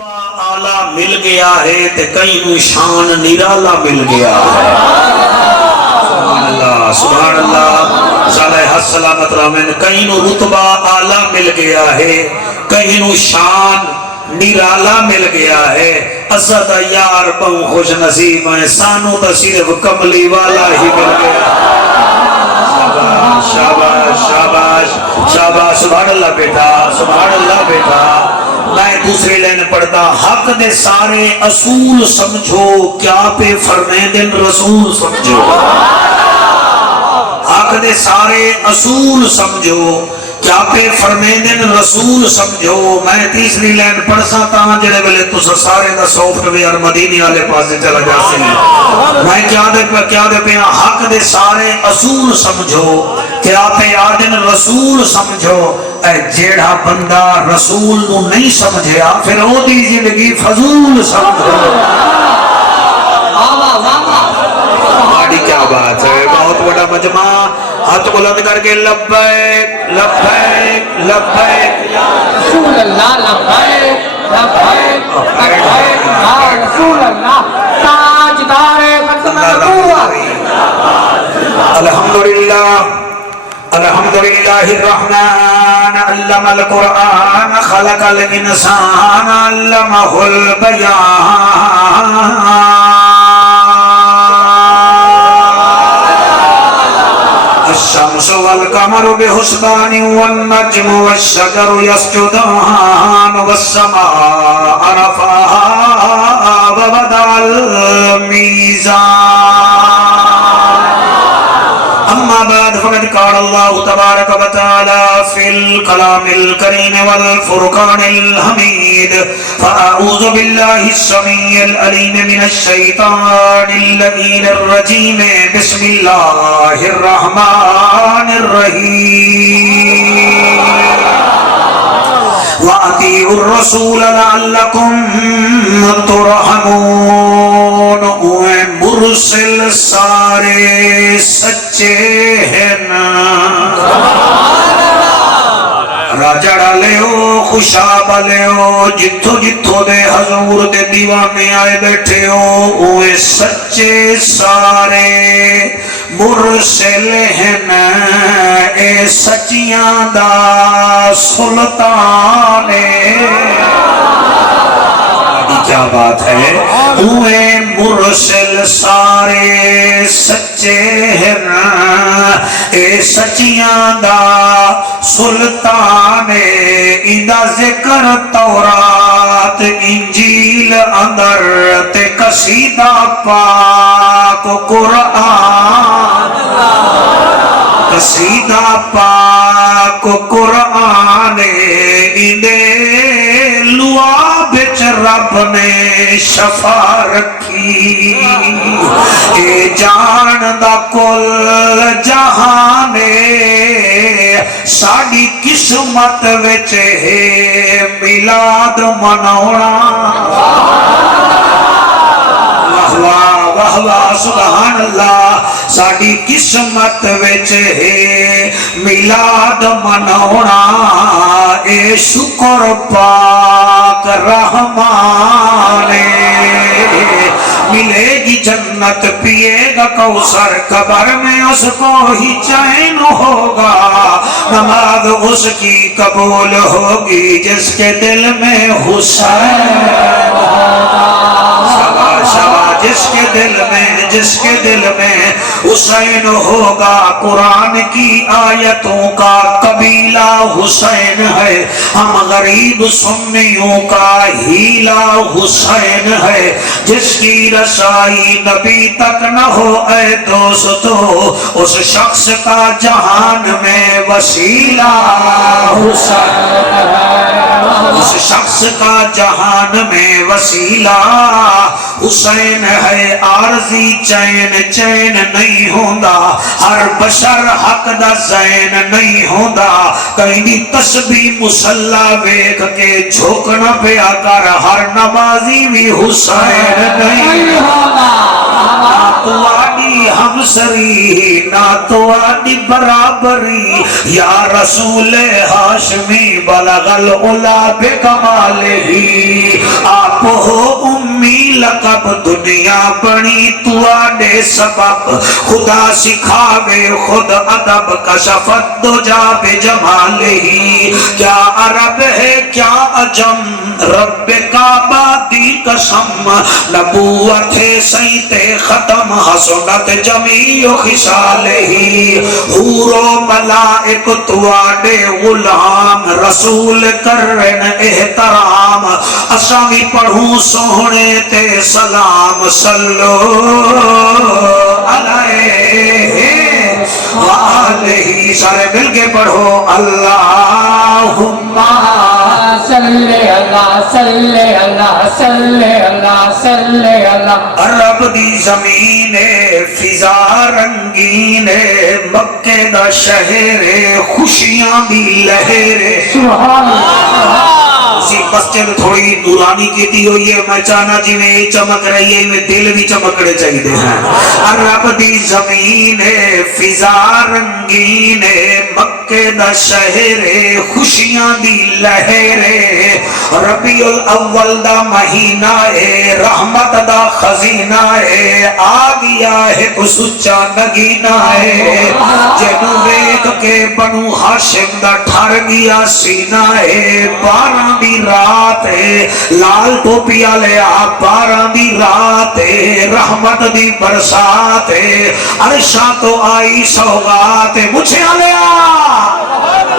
آلہ مل گیا ہے تے کئی نو شان نرالا مل گیا ہے. سبحان اللہ سبحان اللہ. صالح السلامت رحمن. کئی نو رتبہ آلہ مل گیا ہے, کئی نو شان نرالا مل گیا ہے. اسد یار بہو خوش نصیب ہیں, سانو تا صرف کملی والا ہی مل گیا. شاباش شاباش شاباش شاباش. سبحان اللہ بیٹا سبحان اللہ بیٹا. میں دوسری لین پڑھتا. حق دے سارے اصول سمجھو, کیا پہ فرمیدن رسول سمجھو. حق دے سارے اصول سمجھو, کیا پہ فرمیدن رسول سمجھو. میں تیسری لین پڑھ ساتا ہوں جڑے بلے تو سارے دا سافٹ ویئر مدینی والے پاسے چلا جا سی. میں کیا دے پہ حق دے سارے اصول سمجھو, کیا پہ آدن رسول سمجھو. اے جیڑا بندہ رسول نو نہیں سمجھیا پھر او دی زندگی فضول سمجھو. بڑی کیا بات ہے, بہت بڑا مجمع. ہاتھ بلند کر کے لبیک لبیک لبیک یا رسول اللہ لبیک لبیک لبیک یا رسول اللہ تاجدار ختم نبوت. الحمدللہ الحمدللہ الرحمن علم القرآن خلق الانسان علمہ البیان. الشمس والقمر بحسبان والنجم والشجر يسجدان والسماء رفعها ووضع الميزان. اما بعد فقد قال الله تبارك وتعالى في الكلام الكريم والفرقان الحميد. فأعوذ بالله السميع العليم من الشيطان اللعين الرجيم. بسم الله الرحمن الرحيم. وَأَطِيعُوا الرَّسُولَ لَعَلَّكُمْ تُرْحَمُونَ. اوے مرسل سارے سچے ہیں نا, راجہ ڈالے ہو خوشاب لے ہو, جتھو جتھو دے حضور دے دیوانے آئے بیٹھے ہو. اوے سچے سارے مرسل ہیں نا, اے سچیاں دا سلطان. کیا بات ہے. اوے مرسل سارے سچے ہیں نا, اے سچیاں دا سلطان. اندہ ذکر تورات انجیل اندر تے قصیدہ پاک قرآن. قصیدہ پاک قرآن اندے لعاب رب نے شفا رکھی. اے جان دا کل جہان ساڑی قسمت وچ ہے میلاد مناونا. واہ واہ واہ سبحان اللہ. ساڑی قسمت وچ ہے میلاد مناونا. اے شکر پاک رحمان. ملے گی جنت پیے گا کوثر, قبر میں اس کو ہی چین ہوگا. نماز اس کی قبول ہوگی جس کے دل میں حسین ہوگا. شاباش شاباش. جس کے دل میں حسین ہوگا. قرآن کی آیتوں کا قبیلہ حسین ہے. ہم غریب سنیوں کا ہیلا حسین ہے. جس کی رسائی نبی تک نہ ہو اے دوستو, اس شخص کا جہان میں وسیلہ حسین ہے. اس شخص کا جہان میں وسیلہ حسین ہے. عارضی چین نہیں ہوندا, ہر بشر حق دا زین نہیں ہوندا. کہیں بھی تسبیح مسلح ویکھ کے جھوکنا پیا کر, ہر نمازی بھی حسین نہیں ہوندا. نہ تو آدھی ہمسری نہ تو آدھی برابری. یا رسول ہاشمی بلغ العلا بکمالہی. آپ ہو امی لقب دنیا بنی تواڈے سبب خدا سکھاوے خود ادب کشفت دو جا بے جمال ہی کیا عرب ہے کیا عجم رب کعبہ دی قسم نبوت سیت ختم حسنت جمیع خصال ہی حور و ملائک تواڈے غلام رسول کرن احترام اساں بھی پڑھوں سوہنے تے سلام صلو علیہ وآلہ سارے مل کے پڑھو اللہم صلی اللہ صلی اللہ صلی اللہ صلی اللہ عرب دی زمین فضا رنگین مکے دا شہر خوشیاں دی لہر سبحان اللہ اسی مسجد تھوڑی نورانی کیتی ہوئی ہے میں چاہنا جی میں چمک رہی ہے میں دل بھی چمکڑے چاہیے ہیں عرب دی زمین فضا رنگین مکے دا شہر خوشیاں دی لہر ربیع الاول دا مہینہ رحمت دا خزینہ آ گیا ہے کو سچا نگینہ جنو ویک کے بنو ہاشم دا ٹھر گیا سینہ 12 دی رات لال ٹوپیا لیا 12 دی رات رحمت دی برسات عرشاں تو آئی سوغات مجھے لیا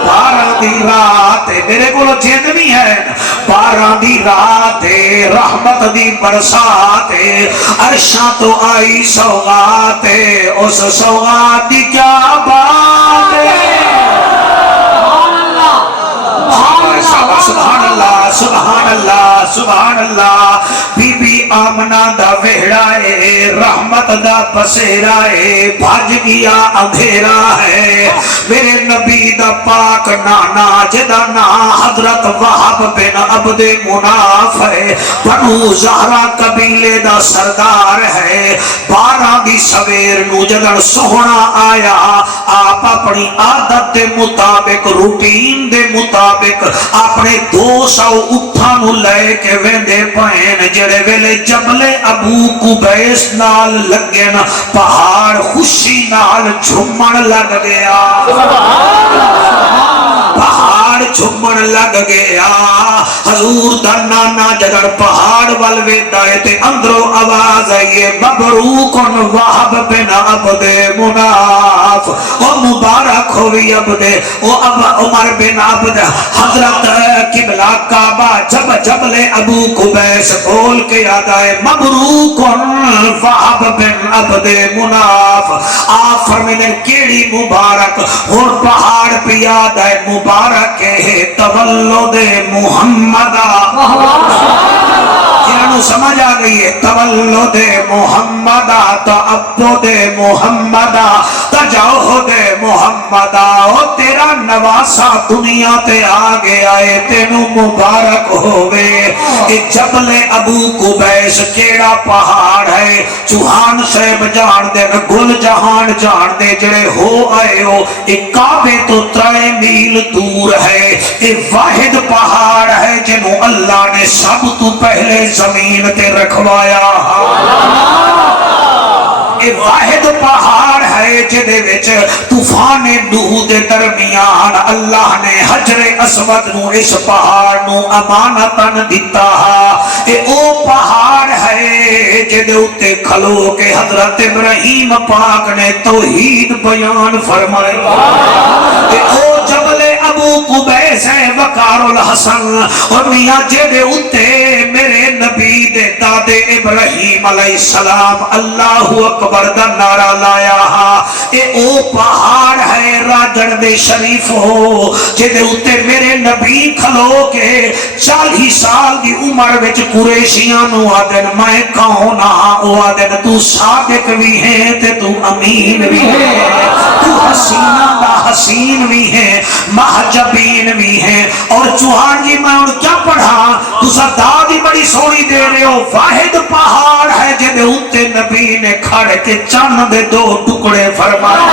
12 دی رات میرے کو جند بھی ہے 12 دی رات رحمت دی برسات عرشاں تو آئی سوغات اس سوغات دی کیا بات ہے سبحان اللہ سبحان اللہ سبحان اللہ بی بی آمنہ دا وہڑا ہے رحمت دا بسیرا ہے بھاج گیا اندھیرا ہے میرے نبی دا پاک نانا جدا نا حضرت وہب بن عبد مناف ہے بنو زہرا قبیلے دا سردار ہے 12 دی سویر نو جدن سوہنا آیا آپ اپنی عادت دے مطابق روٹین دے مطابق اپنے 200 اٹھانو لے کے ویندے پائن جڑے ویلے جبل ابو قبیس نال لگن پہاڑ خوشی نال جھمن لگ گیا پہاڑ جھمن لگ گیا حضور دا نانا جگر پہاڑ والویدہ تے اندروں آواز آئیے مبروکن وہب بن عبد مناف او مبارک ہوئی عبد او عمر بن عبد حضرت قبلہ کعبہ جب جبل ابو قبیس بول کے یاد آئے مبروکن وہب بن عبد مناف آپ فرمینے کیڑی مبارک اور پہاڑ پہ یاد آئے مبارک ہے تولد محمدہ جنہوں سمجھ آ گئی ہے تولد محمدہ تعبد محمدہ تجاہد محمدہ او تیرا نواسا دنیا تے آگے آئے تینوں مبارک ہوئے جبل ابو قبیس کیڑا پہاڑ ہے چوہان صاحب جان دے گل جہان جان دے جڑے ہو آئے ہو ایک کعبے تو 3 میل دور ہے ایک واحد پہاڑ ہے جنہوں اللہ نے سب تو پہلے زمین تے رکھوایا ایک واحد پہاڑ ہے جدے وچ طوفان نوح دے درمیان اللہ نے حجر اسود نو اس پہاڑ نو امانتاً دیتا اے او پہاڑ ہے جدے اتے کھلو کے حضرت ابراہیم پاک نے توحید بیان فرمائے اے او جبل ابو قبیس ہے وقار الحسن اور میاں جدے اتے میرے نبی دے دادے ابراہیم علیہ السلام اللہ اکبر دا نعرہ لایا اے او پہاڑ ہے راجڑ دے شریف ہو جدے اتے میرے نبی کھلو کے 40 سال دی عمر وچ قریشیاں نو آدن میں کون او آدن تو صادق بھی ہے تے تو امین بھی ہے تو حسینہ دا حسین بھی ہے محجبین بھی ہے اور چوہان جی میں ان کیا پڑھا تو سرداد ہی بڑی سونی دے رہے ہو واحد پہاڑ ہے جدے اتے نبی نے کھڑے کے چند دے 2 ٹکڑے فرمائے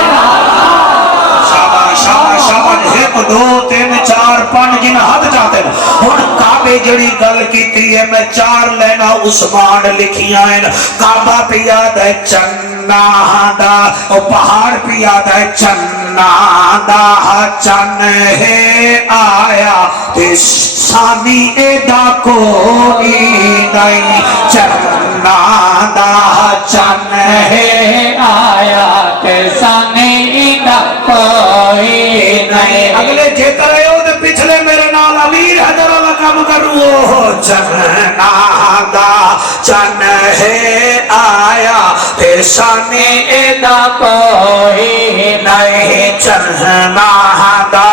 شاباش شاباش شاباش ایک دو تین چار پانچ جن حد جاتے ہیں ہن کعبے جڑی گل کیتی ہے میں چار لینا عثمان لکھیاں ہیں کعبہ پیا دے چنا دا او پہاڑ پیا دے چنا دا چن ہے آیا تے سانی ایدا کوئی نہیں چنا دا چن ہے آیا تے سانی دا کوئی نہیں اگلے جیتا رہے ہو دے پچھلے میرے نال امیر حیدر والا کام کرو چنا دا چن ہے آیا تے سانی ایدا کوئی نہیں چنا دا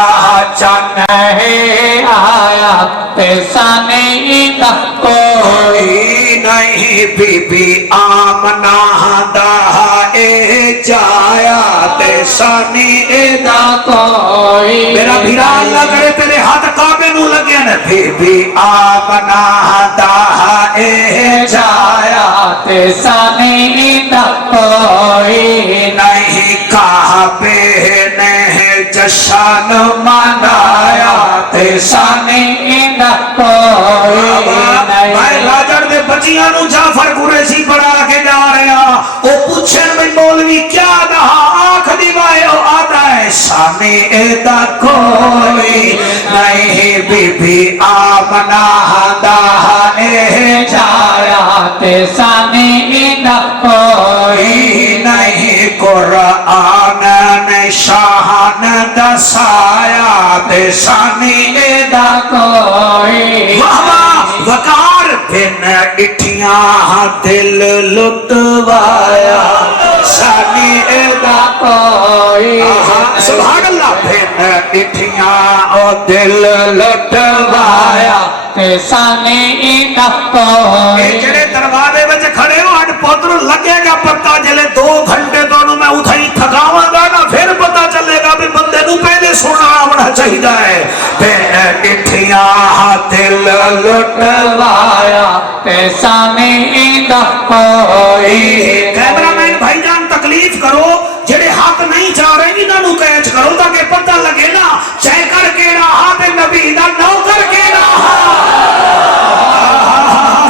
چن ہے آیا تے سانی دا کوئی نہیں بی بی آمنہ دا اے جایا تے سانی دا کوئی میرا بھیرا اللہ کرے تیرے ہاتھ کعبے نو لگے نا بی بی آمنہ دا اے جایا تے سانی دا کوئی نہیں کعبے نے جشن منایا تے سانی دا کوئی میں نہیں راجڑ دے بچیاں نو جعفر قریشی پڑھا کے جا رہے ہیں او پوچھن میں مولوی کیا دہا آنکھ دیوائے او آدھا ہے سامنے دا کوئی نہیں بی بی آمنہ دا اے جایا تے سانی دا کوئی نہیں قرآن نے شان دسایا تے سانی دا کوئی وقار بن اٹھیاں دل لٹوایا سانی دا کوئی سبحان اللہ بن اٹھیاں دل لٹوایا تے سانی دا کوئی جڑے دروازے وچ کھڑے ہو اج پتر لگے گا پتہ جلے 2 گھنٹے تانوں میں اتھائی تھکاواں گا نا پھر پتہ چلے گا بھی بندے نو پہلے سننا آونا چاہیدا ہے بن اٹھیاں دل لٹوایا تے سانی دا کوئی کیمرہ مین بھائی جان تکلیف کرو جڑے ہاتھ نہیں جا رہے انہاں نو کیچ کرو تاکہ پتہ لگے نا چیکر کیڑا ہاتھ نبی دا نوکر کیڑا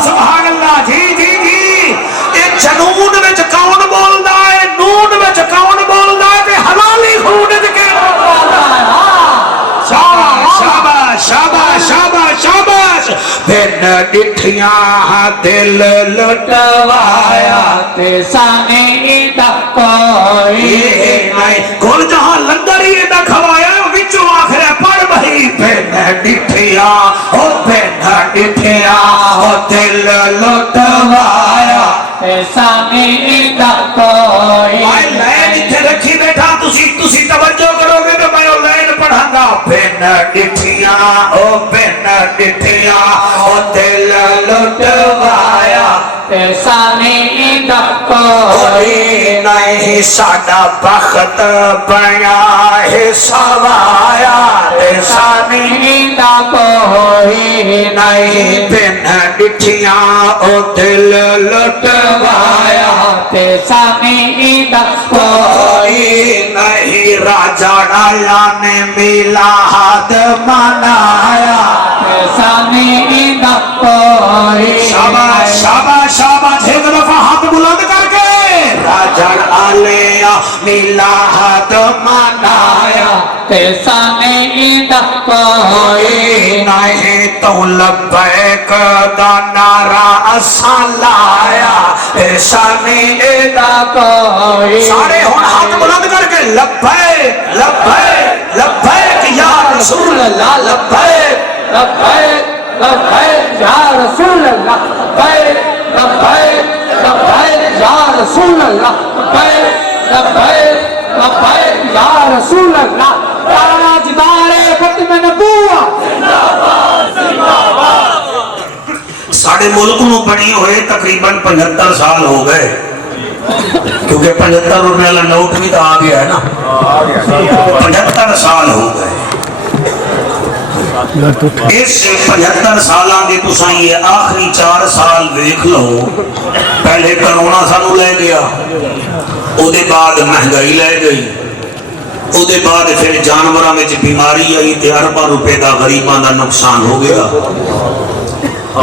سبحان اللہ جی جی جی ایک جنون وچ کون بولدا ہے نون وچ کون بولدا ہے تے حلالی خون وچ کیڑا بولدا ہے شاباش شاباش شاباش شاباش شاباش بن ڈٹھیاں دل لٹوایا تے سانی دا کوئی نہیں گل جہاں لندر ہی دا کھوایا وچوں آخر پڑھ بھئی بن ڈٹھیاں او بن ڈٹھیاں او دل لٹوایا تے سانی دا کوئی میں لائن اتھے رکھی بیٹھا تسی توجہ کرو گے تو میں لائن پڑھاں گا بن ڈٹھیاں او بن ڈٹھیاں او دل لٹوایا تے سانی دا کوئی نہیں ساڈا بخت بنیا ہے سوایا تے سانی دا کوئی نہیں بن ڈٹھیاں او دل لٹوایا تے سانی دا کوئی نہیں راجہ ڈالا نے میلاد منایا تے سانی دا کوئی شاباش شاباش شاباش ایک دفعہ ہاتھ بلند کر کے راجہ ڈالیا میلاد منایا تے سانی دا کوئی نہیں تو لبیک دا نعرہ اساں لایا ایسا نہیں دا کوئی سارے ہون ہاتھ بلند کر کے لبیک لبیک لبیک یا رسول اللہ لبیک لبیک لبیک یا رسول اللہ لبیک لبیک لبیک یا رسول اللہ لبیک لبیک لبیک یا رسول اللہ تاجدار ختم نبوت ساڑھے ملک میں بنی ہوئے تقریباً 75 سال ہو گئے کیونکہ 75 روپے والا نوٹ بھی تو آ گیا ہے نا 75 سال ہو گئے اس 75 سالان دی تساں یہ آخری 4 سال دیکھ لو پہلے کرونا سانو لے گیا او دے بعد مہنگائی لے گئی او دے بعد پھر جانوراں وچ بیماری آئی تے ارباں روپے دا غریباں دا نقصان ہو گیا.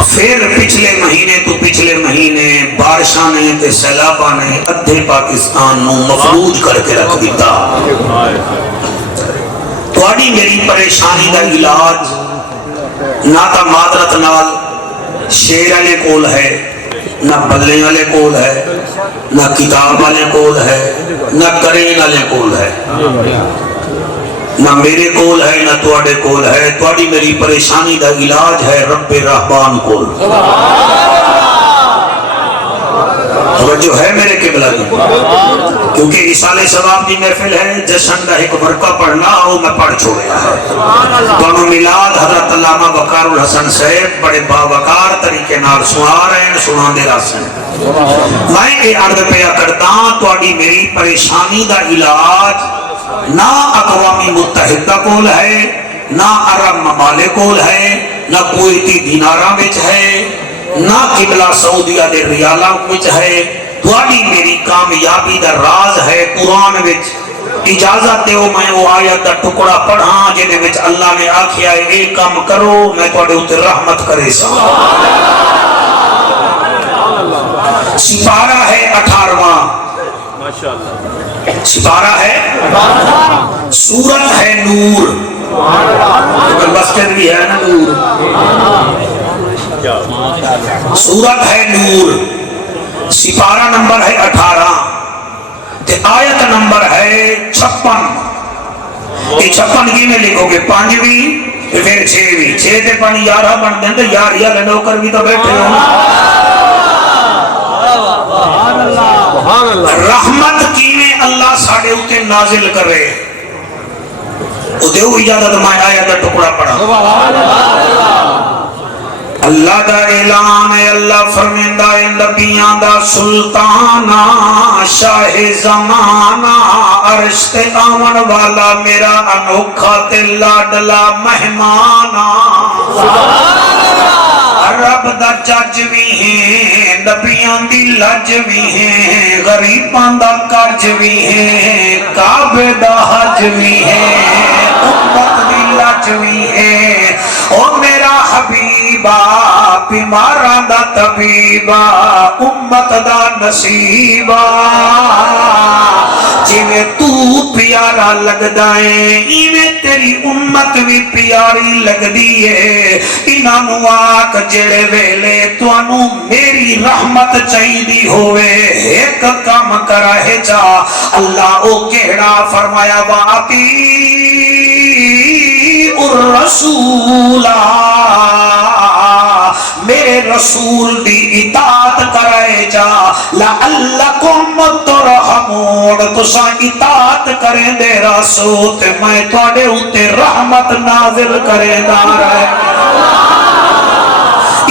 پھر پچھلے مہینے بارشاں نے تے سیلاباں نے ادھے پاکستان نو مفلوج کر کے رکھ دیتا. تہاڈی میری پریشانی دا علاج نہ تا معذرت نال شیر والے کول ہے، نہ بلے والے کول ہے، نہ کتاب والے کول ہے، نہ کرین والے کول ہے، نہ میرے کول ہے نہ تواڈے کول ہے. تواڈی میری پریشانی دا علاج ہے رب رحمان کول. توجہ ہے میرے قبلہ دی؟ کیونکہ اصالِ ثواب دی محفل ہے، جشن دا ایک ورقہ پڑھنا وہ میں پڑھ چھوڑیا ہے. دونوں میلاد حضرت علامہ وقار الحسن صاحب بڑے باوقار طریقے نال سنا رہے ہیں، سنا دے رہے ہیں. میں یہ عرض پیا کرتا تواڈی میری پریشانی دا علاج نہ اقوام متحدہ کول ہے، نہ عرب ممالک کول ہے، نہ کوئٹی دیناراں وچ ہے، نہ قبلہ سعودیہ دے ریالاں وچ ہے. تواڈی میری کامیابی دا راز ہے قرآن وچ. اجازت دیو میں وہ آیت دا ٹکڑا پڑھاں جے وچ اللہ نے آکھیا ہے اے کام کرو میں تواڈے اوتے رحمت کرے سا. سپارہ ہے 18واں، سپارہ ہے، سورت ہے نور. مسجد بھی ہے نا نور، سورت ہے نور، سپارہ نمبر ہے 18 تے آیت نمبر ہے 56. یہ 56 کی میں لکھو گے 5ویں پھر 6ویں، 6 تے 5 11 بن دیں تو 11 لے نوکر بھی تو بیٹھے ہوں. رحمت کیویں اللہ ساڈے اوتے نازل کرے او دیو اجازت میں آیت دا ٹکڑا پڑھا. اللہ دا اعلان ہے، اللہ فرمیندا ہے نبیاں دا سلطانہ شاہ زمانہ عرش تے آون والا میرا انوکھا تے لاڈلا مہمانہ. رب دا جج بھی ہے، نبیاں دی لج بھی ہے، غریباں دا قرض بھی ہے، کعبے دا حج بھی ہے، امت دی لج بھی ہے. او میرا حبیبا بیماراں دا طبیبا امت دا نصیبا. جویں تو پیارا لگدا ہے ایویں تیری امت بھی پیاری لگدی ہے. انہاں نوں آکھ جڑے ویلے تانوں میری رحمت چاہیدی ہوئے ایک کام کرے جا. اللہ او کیڑا فرمایا واقعی الرسول، میرے رسول دی اطاعت کرے جا. لعلکم ترحمون، تساں اطاعت کریں دے رسول تے میں تواڈے اوتے رحمت نازل کرے دا رہے.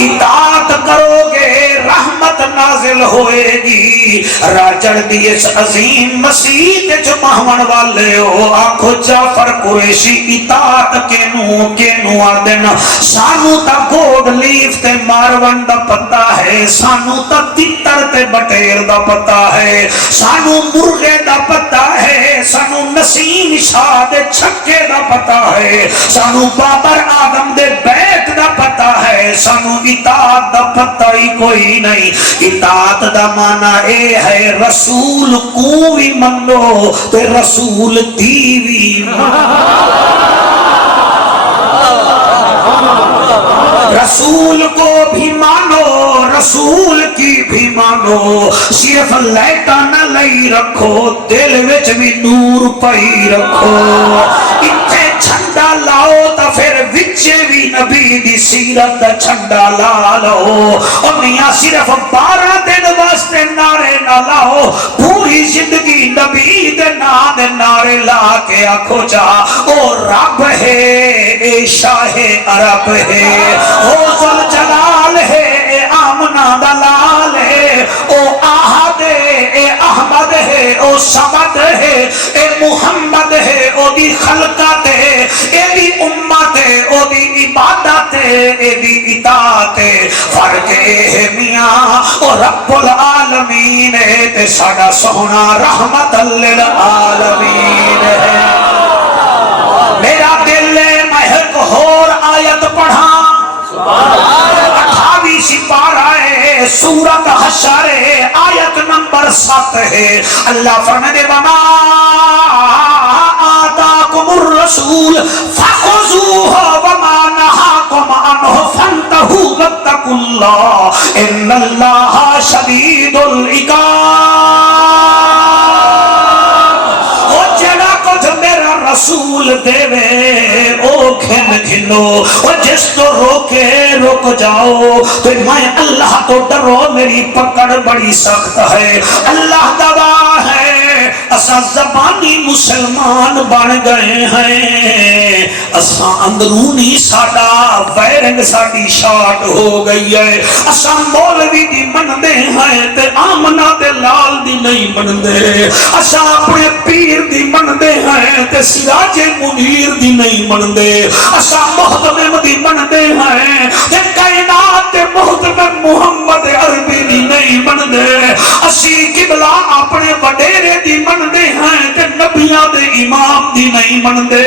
اطاعت کرو گے رحمت نازل ہوئے گی. راجڑ دی اس عظیم مسیح تے جمعون والے ہو آنکھو جعفر قریشی اطاعت کینو آدن. سانو تا گوڈ لیف تے مارون دا پتہ ہے، سانو تا تتر تے بٹیر دا پتہ ہے، سانو مرغے دا پتہ ہے، سانو نسیم شاہ دے چھکے دا پتہ ہے، سانو بابر آدم دے بیت دا پتہ ہے. سانو اطاعت دا پتہ ہی کوئی نہیں. اطاعت دا معنی اے ہے رسول کو بھی منو تے رسول دی بھی رسول کو بھی مانو رسول کی بھی مانو. صرف لیٹا نہ لئی رکھو، دل وچ بھی نور پئی رکھو. اتھے جھنڈا لاؤ تا پھر وچے بھی نبی دی سیرت دا جھنڈا لا لو. اور میاں صرف 12 دن واسطے نعرے نہ لاؤ، پوری زندگی نبی دے نام دے نعرے لا کے آکھو جا او رب ہے، اے شاہ عرب ہے، او ذوالجلال ہے، اے آمنہ دلال ہے، او آہد ہے، اے احمد ہے، او صمد ہے، اے محمد ہے، او دی خلقت ہے، اے دی امت ہے، او دی عبادت ہے، اے دی اطاعت ہے. فرق اے ہے میاں او رب العالمین ہے تے ساڈا سونا رحمت للعالمین ہے۔ میرا دل ہے میں ایک اور آیت پڑھا، 28 سپارہ ہے سورۃ حشر آیت نمبر 7 ہے۔ اللہ فرماتے وما آتاکم الرسول فخذوہ وما نہاکم عنہ فانتہوا واتقوا اللہ ان اللہ شدید العقاب۔ رسول دے وے او گھن گھنو، او جس تو روکے رک جاؤ، تو میں اللہ تو ڈرو میری پکڑ بڑی سخت ہے۔ اللہ گواہ ہے اسا زبانی مسلمان بن گئے ہیں، اسا اندرونی ساڈا وائرنگ ساڈی شارٹ ہو گئی ہے۔ اسا مولوی دی مندے ہیں تے آمنہ تے لال دی نہیں مندے، اسا اپنے پیر دی مندے ہیں تے سراج منیر دی نہیں مندے، اسا محتمم دی مندے ہیں تے کائنات تے محتمم محمد عربی دی نہیں مندے، اسی قبلہ اپنے وڈیرے دی مندے ہیں تے نبیاں دے امام دی نہیں مندے۔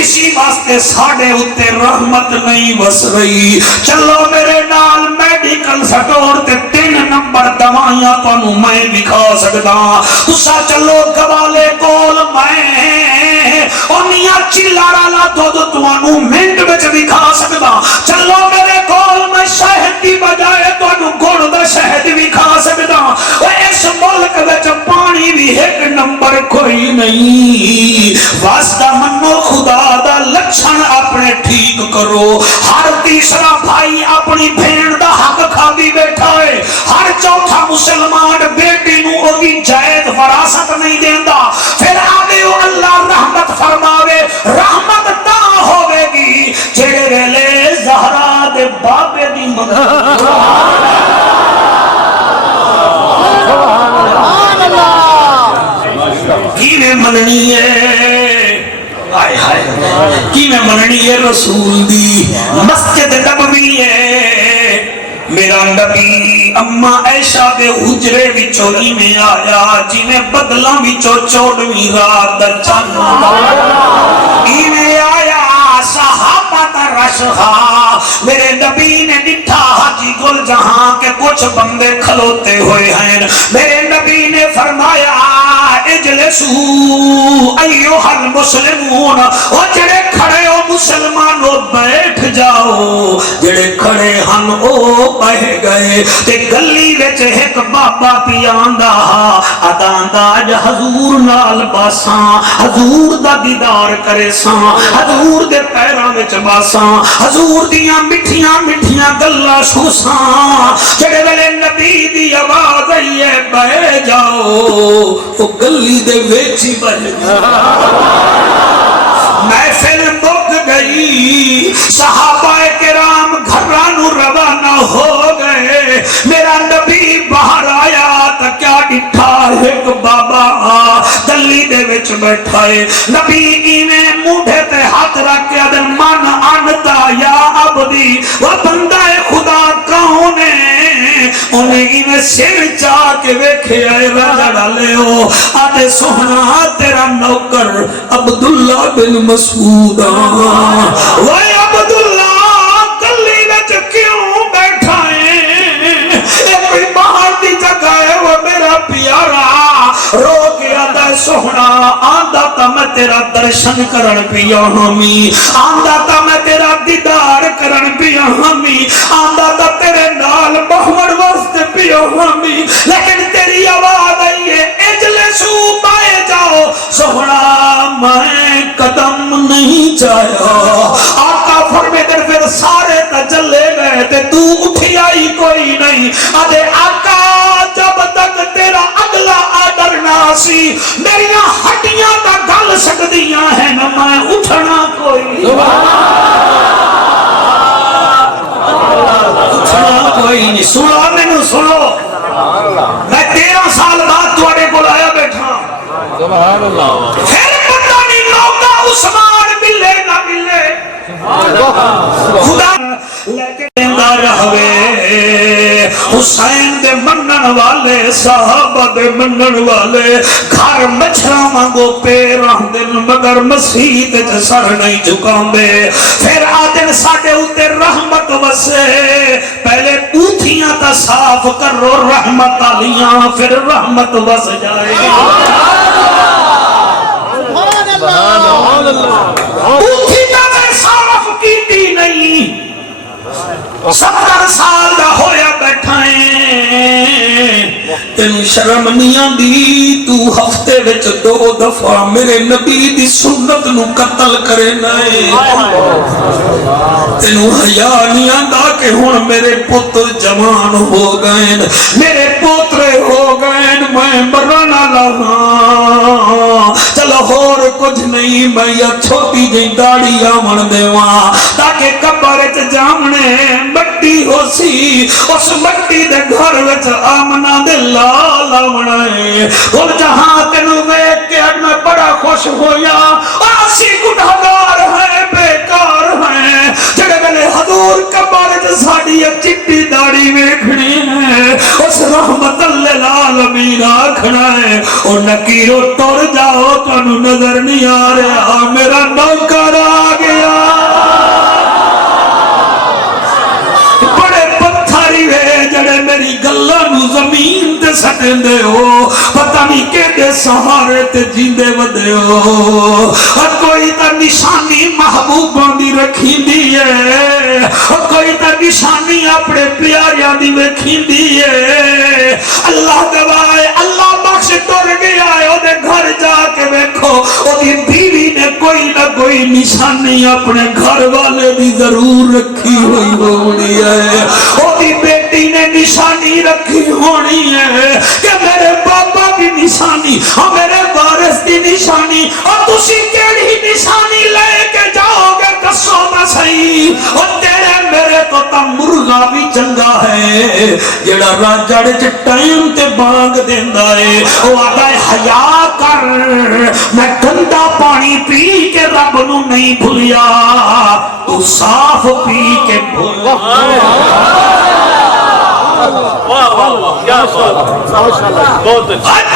اسی واسطے ساڑے اتے رحمت نہیں بس رہی۔ چلو میرے نال میڈیکل سٹور تے 3 نمبر دوائیاں تو میں دکھا سکتا، تسا چلو گوالے کول میں انیا چلارا لا تو منٹ بچ دکھا سکتا، چلو میرے کول میں شہد دی بجائے تو گڑ دا شہد دکھا سکتا۔ اس ملک بچ پانی بھی 1 نمبر کوئی نہیں۔ واسطہ منو خدا دا لچھن اپنے ٹھیک کرو۔ ہر تیسرا بھائی اپنی بھین دا حق کھا دی بیٹھا ہے، ہر چوتھا مسلمان بیٹی نو اوگی جائد وراثت نہیں دیندہ۔ پھر آگے اللہ رحمت فرماوے، رحمت نہ ہوئے گی جڑے ویلے زہرا دے بابے دی مدد۔ کی میں مننی ہے، آئے ہائے کی میں مننی ہے رسول دی مسجد نبوی ہے۔ میرا نبی اما عائشہ دے حجرے وچوں میں آیا جی میں بدلاں وچوں 14ویں رات دا چن میں آیا صحابہ دا رشحا۔ میرے نبی نے ڈٹھا حاجی گل جہاں کے کچھ بندے کھلوتے ہوئے ہیں، میرے نبی نے فرمایا اجلسو ایوہ المسلمون، وہ جڑے کھڑے ہو مسلمانوں بیٹھ جاؤ، جڑے کھڑے ہم او بہ گئے۔ تے گلی وچ ایک بابا پیاندا اداندا اج حضور نال باساں، حضور دا دیدار کرے ساں، حضور دے پیراں وچ باساں، حضور دیاں مٹھیاں مٹھیاں گلاں سوساں۔ جڑے ویلے نبی دی آواز آئی ہے بہ جاؤ، او گلی دے وچ ہی بہ محفل مک گئی، صحابہ کرام گھرانو روانہ ہو گئے۔ میرا نبی باہر آیا تا کیا ڈٹھا ایک بابا گلی دے وچ بیٹھا ہے۔ نبی ایویں موڈھے تے ہاتھ رکھ کے ادھر من آنتا یا عبدی، وہ بندہ خدا کون ہے؟ انہیں ایویں سر چاہ کے ویکھے آئے راجہ ڈالے ہو آتے سونا تیرا نوکر عبداللہ بن مسعود۔ وے عبداللہ گلی وچ کیوں بیٹھا ہے؟ کوئی باہر دی جگہ ہے وہ میرا پیارا رو کے آدھا سونا آندہ تا میں تیرا درشن کرن پیا ہمی، آندہ تا میں تیرا دیدار کرن پیا ہمی، آندہ تا تیرے نال محمد وسط پیا ہمی، لیکن تیری آواز آئی ہے اجلسو بائے جاؤ۔ سونا میں قدم نہیں چاہیا، آقا فرمیتے پھر سارے تجلے گئے تے تو اٹھی آئی کوئی نہیں۔ آدھے آقا جب تک تیرا اگلا آڈر نہ سی میریاں ہٹیاں تا گل سکدیاں ہیں نہ میں اٹھنا کوئی اٹھنا کوئی نہیں۔ سنو مینوں سنو، میں 13 سال بعد تواڈے کول آیا بیٹھا، پھر پتہ نہیں موقع عثمان ملے نہ ملے، خدا لیکن رہوے حسین دے منن والے صحابہ دے منن والے گھر مچھراں وانگو پیر رہندن مگر مسیح تے سر نہیں جھکاندے پھر آدن ساڈے اوتے رحمت وسے پہلے پوتھیاں تا صاف کرو رحمت والیاں پھر رحمت وس جائے پوتھیاں تے صاف کیتی نہیں 70 سال دا ہویا بیٹھا ہے تینوں شرم نہیں آندی تو ہفتے وچ 2 دفعہ میرے نبی دی سنت نو قتل کرے نائے تینوں حیا نہیں آندا کہ ہن میرے پتر جوان ہو گئے میرے پوترے ہو گئے میں مرنا لگا چلو ہور کچھ نہیں میں یا چھوٹی جی داڑھی آمن دیواں تاکہ قبر وچ جامنے مٹی ہو سی اس مٹی دے گھر وچ آمنا دے لال آمنا ہے اور جہاں تینوں ویکھ کے میں بڑا خوش ہویا اسی گنہگار ہیں بیکار ہیں جڑے ویلے حضور قبر وچ ساڈی چٹی داڑھی ویکھنی ہے اس رحمت للعالمین آکھنا ہے او نکیرو ٹر جاؤ تانوں نظر نہیں آ رہا میرا نوکر آ گیا میری گلاں نو زمین تے سٹندے ہو پتہ نہیں کیڑے سہارے تے جیندے ودے ہو اور کوئی تا نشانی محبوباں دی رکھیندی ہے اور کوئی تا نشانی اپنے پیاریاں دی وکھیندی ہے اللہ گواہ اللہ بخش ٹر گیا ہے او دے گھر جا کے ویکھو او دی بیوی نے کوئی نہ کوئی نشانی اپنے گھر والے دی ضرور رکھی ہوئی ہونی ہے او دی بیٹی نے نشانی رکھی ہونی ہے کہ میرے بابا کی نشانی اور میرے وارث کی نشانی اور تسی کیڑی نشانی لے کے جاؤ گے دسو تا صحیح اور تیرے میرے تو تا مرغا بھی چنگا ہے جڑا راجڑ چ ٹائم تے بانگ دیندا ہے او آدا ہے حیا کر میں گندا پانی پی کے رب نو نہیں بھولیا تو صاف پی کے بھولا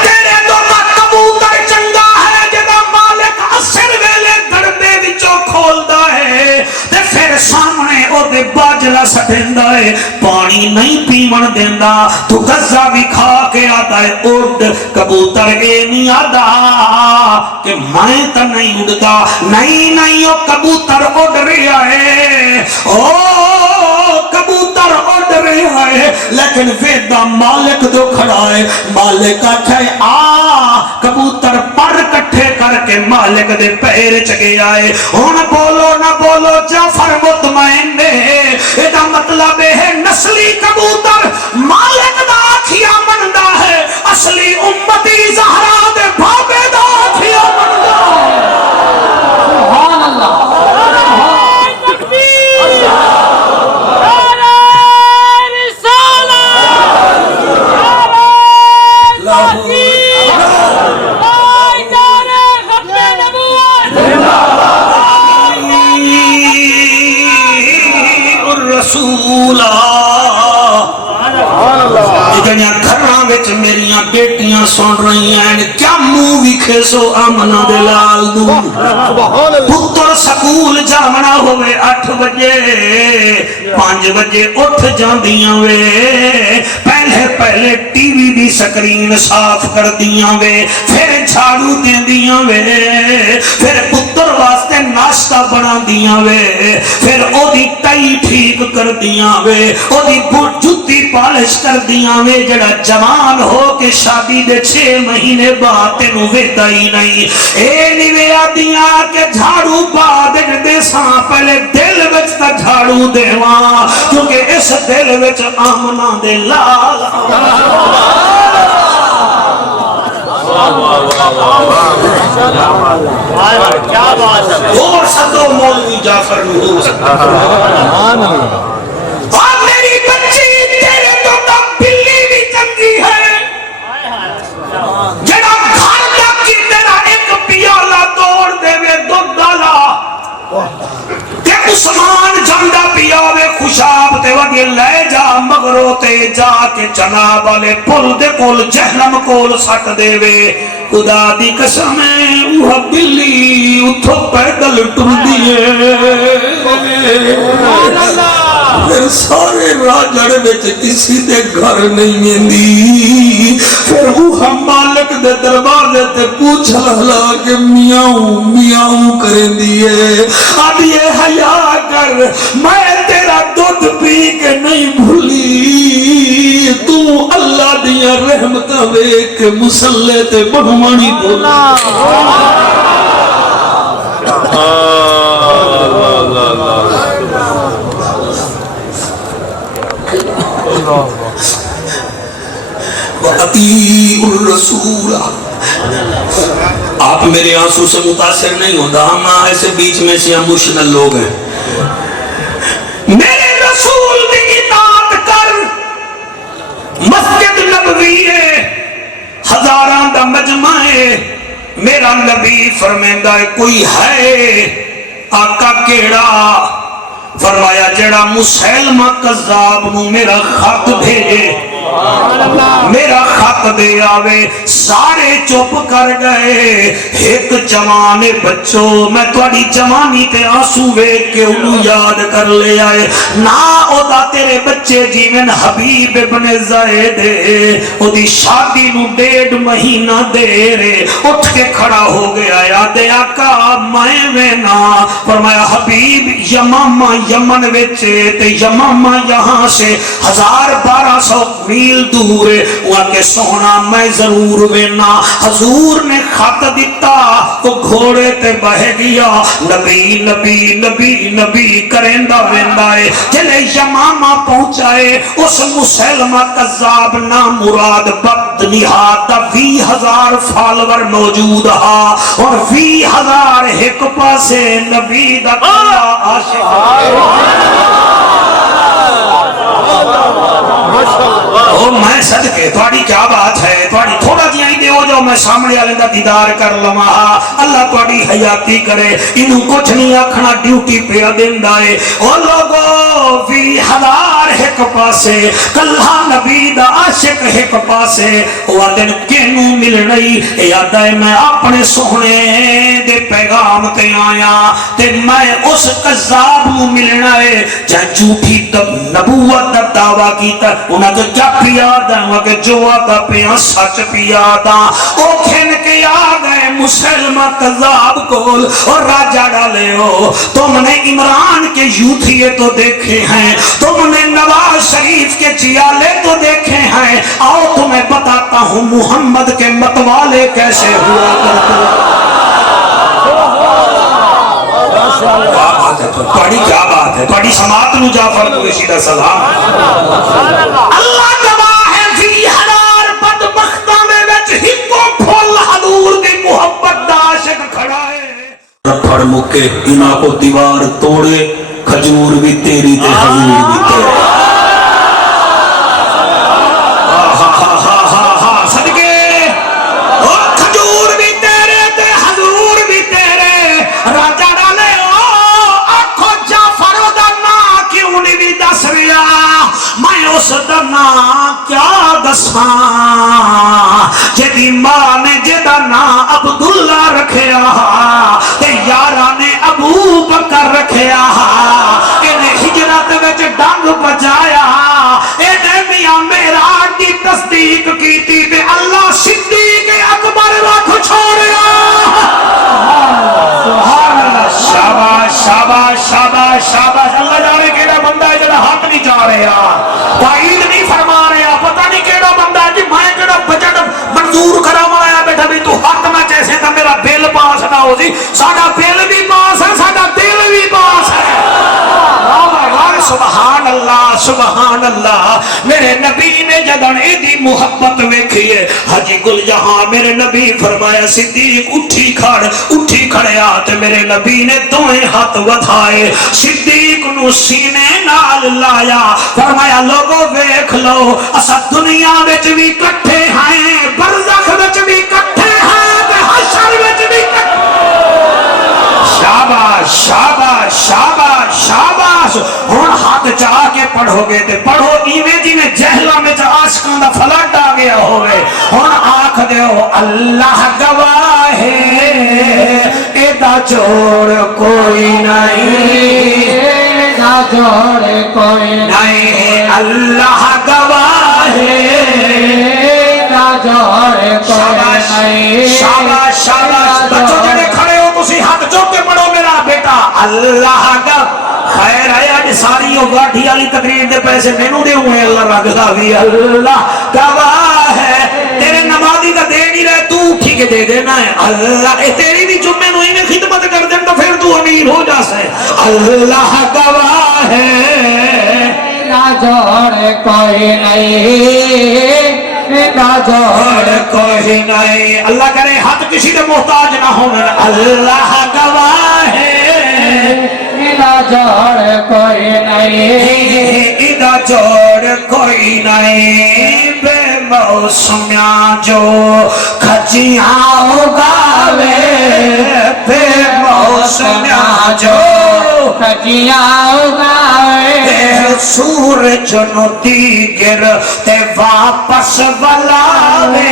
تیرے تو کبوتر چنگا ہے جدا مالک اثر ویلے گڑبے وچوں کھولدا ہے تے پھر سامنے او دے باجلا سٹیندا ہے پانی نہیں پیون دیندا تو غزہ بھی کھا کے آتا ہے اڑ کبوتر اے نہیں آدا کہ میں تا نہیں اڑدا نہیں او کبوتر اڑ رہا ہے او کبوتر اڑ رہا ہے لیکن ویدہ مالک دو کھڑا ہے مالک آٹھا ہے کبوتر پر کٹھے کر کے مالک دے پیر چگے آئے ہون بولو نہ بولو جعفر مطمئن نے ایدہ مطلب ہے نسلی کبوتر مالک دا آکھیا مندہ ہے اصلی امتی زہرا دے بھابے دا آکھیا مندہ ہے سبحان اللہ میریاں بیٹیاں سن رہی ہیں کیا منہ وکھے سو آمنہ دے لال دو پتر سکول جامنا ہوئے 8 بجے 5 بجے اٹھ جاندیاں وے پہلے ٹی وی دی سکرین صاف کر دیاں وے پھر جھاڑو دیں دیاں وے پھر پتر واسطے ناشتہ بنا دیاں وے پھر او دی ٹائی ٹھیک کر دیاں وے او دی جُتی پالش کر دیاں وے جڑا جوان ہو کے شادی دے 6 مہینے بعد تینوں ویدا ہی نہیں اے نیوے آدیاں کہ جھاڑو پا دے ساں پہلے دل وچ تا جھاڑو دیواں کیونکہ اس دل وچ آمنہ دے لال اور صدو مولوی جعفر نور اور میری بچی تیرے تو تا بلی بھی چنگی ہے جڑا گھر جا کی تیرا ایک پیالہ توڑ دے وے دودھ ڈالا تے عثمان جاندا پیاوے خوشاب تے وگے لے جا مغرو تے کے جا کے جناب والے پل دے کول جہنم کول سٹ دے وے خدا دی قسم ہے وہ بلی اتھو پیدل ٹردی ہے پھر سارے راجڑ بچ کسی دے گھر نہیں میندی پھر وہ مالک دے دروازے تے پوچھ لہلا کہ میاؤں میاؤں کریں دیئے اب یہ حیا کر میں تیرا دودھ پی کے نہیں بھولی تو اللہ دیا رحمتہ ویک کے مسلح تے بڑھوانی بولا وَأَطِيعُوا الرَّسُولَ آپ میرے آنسو سے متاثر نہیں ہوتا ہم ایسے بیچ میں سے ایموشنل لوگ ہیں میرے رسول کی اطاعت کر مسجد نبوی ہے ہزاراں دا مجمع ہے میرا نبی فرمیندہ ہے کوئی ہے آقا کیڑا فرمایا جڑا مسلمہ کذاب نو میرا خط بھیجے میرا خط دے آوے سارے چپ کر گئے ایک جوان بچوں میں تھوڑی جوانی تے آنسو ویکھ کے انہوں یاد کر لے آئے نا او دا تیرے بچے جیون حبیب ابن زید او دی شادی نو 1.5 مہینہ دیر اٹھ کے کھڑا ہو گیا یادے آقا میں وینا فرمایا حبیب یمامہ یمن ویچے تے یمامہ یہاں سے 1200 میل دور وہاں کے سونا میں ضرور وینا حضور نے خط دیتا وہ گھوڑے تے بہ گیا نبی نبی نبی نبی کرندہ ویندائے جلے یمامہ پہنچائے اس مسلمہ قذاب نام مراد بد نہاد 20,000 فالور موجود ہا اور 20,000 ایک پاسے نبی دا کلا عاشق میں صدقے تھوڑی کیا بات ہے تھوڑی تھوڑا جی آئی دے ہو جاؤ میں سامنے آلے دا دیدار کر لما اللہ تھوڑی حیاتی کرے انہوں کچھ نہیں آکھنا ڈیوٹی پہ دن دائے او لوگو 20,000 ایک پاسے کلہ نبی دا عاشق ایک پاسے وہ دن کینوں مل نہیں یاد ہے میں اپنے سونے دے پیغام تے آیا تے میں اس قذاب نو ملنا ہے جہاں جھوٹی نبوت دا دعویٰ کیتا انہاں جو کیا پیا دا انہاں کے جو آدھا پیا سچ پیا دا او کھن کے آگئے مسلمہ قذاب کول اور راجہ ڈالے ہو تم نے عمران کے یوتھیے تو دیکھے ہیں تم نے نواز شریف کے چیالے تو دیکھے ہیں آؤ تمہیں بتاتا ہوں محمد کے متوالے کیسے ہوا کرتے توڑی کیا بات ہے توڑی سماعت نو جعفر قریشی دا سلام اللہ گواہ ہے 20,000 بدبختہ میں وچ ہکو پھول حضور دی محبت دا عاشق کھڑا ہے پھڑ مکے انہاں کو دیوار توڑے کھجور بھی تیری تے حضور بھی تیرے صدنا کیا دساں جدی ماں نے جدا نا عبداللہ رکھیا تے یارہ نے ابو بکر رکھیا انہیں ہجرت وچ ڈنگ بجایا انہیں میاں معراج دی تصدیق کیتی تے اللہ صدیق اکبر رکھ چھوڑیا شاباش شاباش شاباش شاباش اللہ جانے کیڑا بندہ ہے جڑا حق نہیں چاہ رہا تائید نہیں فرما رہا پتہ نہیں کیڑا بندہ ہے جی میں کیڑا بجٹ منظور کرا مایا بیٹھا بھی تو حق میں جیسے تھا میرا بل پاس نہ ہو جی ساڑھا بل بھی پاس ہے ساڑھا دل بھی پاس ہے سبحان اللہ سبحان اللہ میرے نبی نے جدن ایدی محبت ویکھئے حجی گل جہاں میرے نبی فرمایا صدیق اٹھی کھڑے آتے میرے نبی نے دوئے ہاتھ ودھائے صدیق نو سینے نال لایا فرمایا لوگو ویکھ لو اسا دنیا وچ بھی کٹھے ہیں برزخ وچ بھی کٹھے ہیں حشر وچ بھی کٹھے شاباش شاباش شاباش شاباش ہن ہاتھ چاہ کے پڑھو گے تے پڑھو ایویں جی میں جہلا میں عاشقاں دا فلٹ آ گیا ہوئے ہن آکھ دیو اللہ گواہ ہے ایدا جوڑ کوئی نہیں ایدا جوڑ کوئی نہیں اللہ گواہ ہے ایدا جوڑ کوئی نہیں شاباش شاباش بچوں جڑے کھڑے ہو تسی ہاتھ چوک کے پڑھو میرا بیٹا اللہ گواہ خیر ہے آج ساری گاٹھی والی تقریر دے پیسے مینوں دے ہوئے اللہ رکھدا بھی اللہ گواہ ہے تیرے نمازی کا دے نہیں رہے تو اٹھی کے دے دینا ہے اللہ اے تیری بھی جمعے نو میں خدمت کر دیں تو پھر تو امیر ہو جا سے اللہ گواہ ہے لا جوڑ کوئی نہیں لا جوڑ کوئی نہیں اللہ کرے حد کسی دے محتاج نہ ہوں اللہ گواہ ہے ایدا جوڑ کوئی نہیں ایدا جوڑ کوئی نہیں بے موسمیاں جو کھجیاں اگاوے بے موسمیاں جو کھجیاں اگاوے سورج نو دیگر تے واپس بلاوے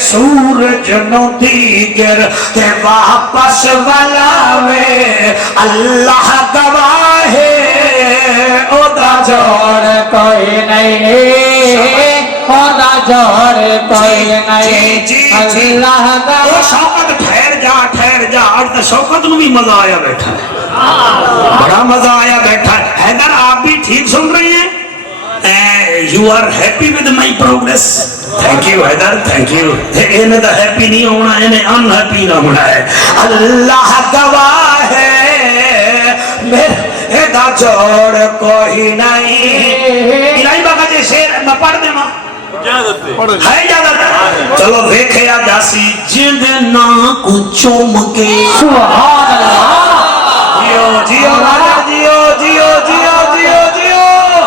سورج نو دیگر تے واپس بلاوے اللہ گواہ ہے او دا جوڑ کوئی نہیں خدا جوڑ کوئی نہیں اللہ او شوقت ٹھہر جا اور تو شوقت نو بھی مزہ آیا بیٹھا ہے بڑا مزہ آیا بیٹھا ہے حیدر آپ بھی ٹھیک سن رہی ہیں you are happy with my progress thank you Haider thank you انہیں تو happy نہیں ہونا انہیں unhappy نہ ہونا ہے اللہ گواہ ہے میرے دا جوڑ کوئی نہیں الہی بابا جی شیر میں پڑھ دے ماں ہے اجازت چلو دیکھے جاسی جد نا کو چوم کے سبحان اللہ جیو جیو راجا جیو جیو جیو جیو جیو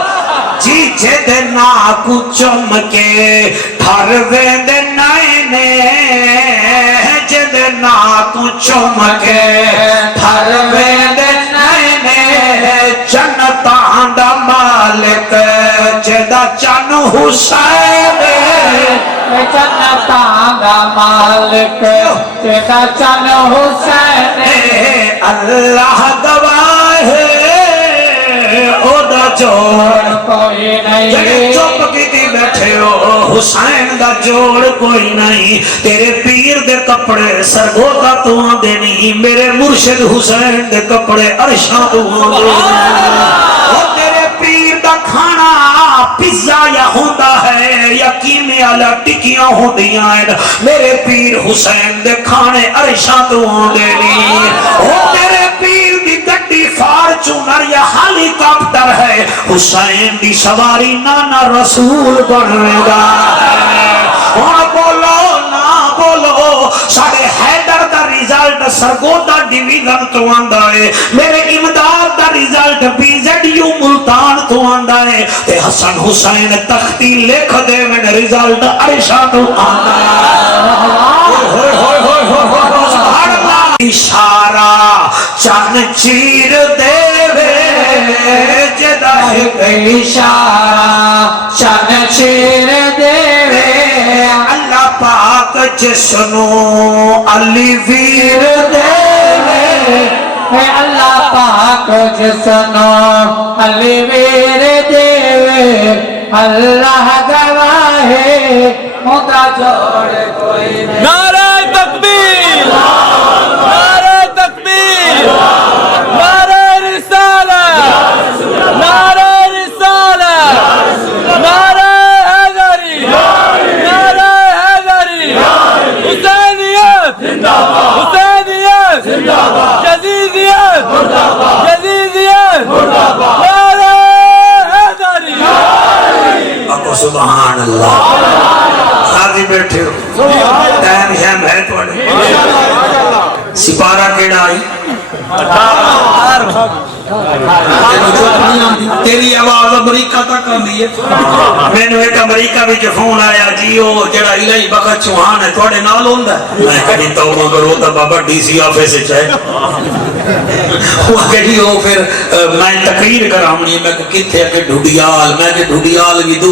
جی جد نا کو چوم کے ٹھر ویند نائنے جد نا کو چوم کے ٹھر ویند نائنے جنتاں دا مالک جدا چن حسین جنتاں دا مالک جدا چن حسین اللہ گواہ ہے او دا جوڑ کوئی جڑے نہیں چپ کی بیٹھے ہو حسین دا جوڑ کوئی نہیں تیرے پیر دے کپڑے سرگوتا تو آندے نہیں میرے مرشد حسین دے کپڑے عرشاں تو آندے نہیں تیرے پیر دا کھانا پیزا یا ہوتا ہے یا کیمے والا ٹکیاں ہوندیاں ہیں میرے پیر حسین دے کھانے عرشاں تو آندے نہیں تیرے پیر دی گڈی فارچونر یا ہیلی کاپٹر ہے حسین دی سواری نانا رسول بنے گا اور بولو نہ بولو ساڑھے حیدر دا ریزلٹ سرگودا ڈیویژن تو آندا ہے میرے امداد دا result B Z U Multan تو آندا ہے تے حسن حسین تختی لکھ دے میں ریزلٹ عرشا تو آندا ہے سبحان اللہ اشارہ چن چیر دے جدا ہے اشارہ چن چیر دے اللہ پاک جسنو علی ویر دے اللہ پاک جسنو علی ویر دے اللہ گواہ ہے خدا جوڑ کوئی نہیں نعرہ تکبیر نعرہ تکبیر نعرہ رسالت نعرہ رسالت نعرہ حیدری نعرہ حیدری حسینیت حسینیت جزیزیت جزیزیت نعرہ حیدری سبحان اللہ حاضر بیٹھے ہو ٹائم شیم ہے توڑے سپارہ کیڑا آئی ਤੈਨੂੰ ਚੁੱਪ ਨਹੀਂ ਆਉਂਦੀ, ਤੇਰੀ ਆਵਾਜ਼ ਅਮਰੀਕਾ ਤੱਕ ਆਉਂਦੀ ਹੈ। ਮੈਨੂੰ ਇੱਕ ਅਮਰੀਕਾ ਵਿੱਚ ਫੋਨ ਆਇਆ ਜੀ, ਉਹ ਜਿਹੜਾ ਇਲਾਈ ਬਖਤ ਚੌਹਾਨ ਹੈ ਤੁਹਾਡੇ ਨਾਲ ਹੁੰਦਾ। ਮੈਂ ਕਹੀ ਤੌਬਾ ਕਰੋ, ਤਾਂ ਬਾਬਾ ਡੀਸੀ ਆਫਿਸ ਵਿੱਚ ਹੈ। ਉਹ ਕਹੀ ਉਹ ਫਿਰ ਮੈਂ ਤਕਰੀਰ ਕਰਾਉਣੀ, ਮੈਂ ਕਿੱਥੇ? ਕਿ ਢੁੱਡੀਆਲ। ਮੈਂ ਕਿ ਢੁੱਡੀਆਲ ਵੀ ਦੋ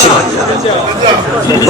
56।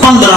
15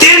3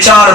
4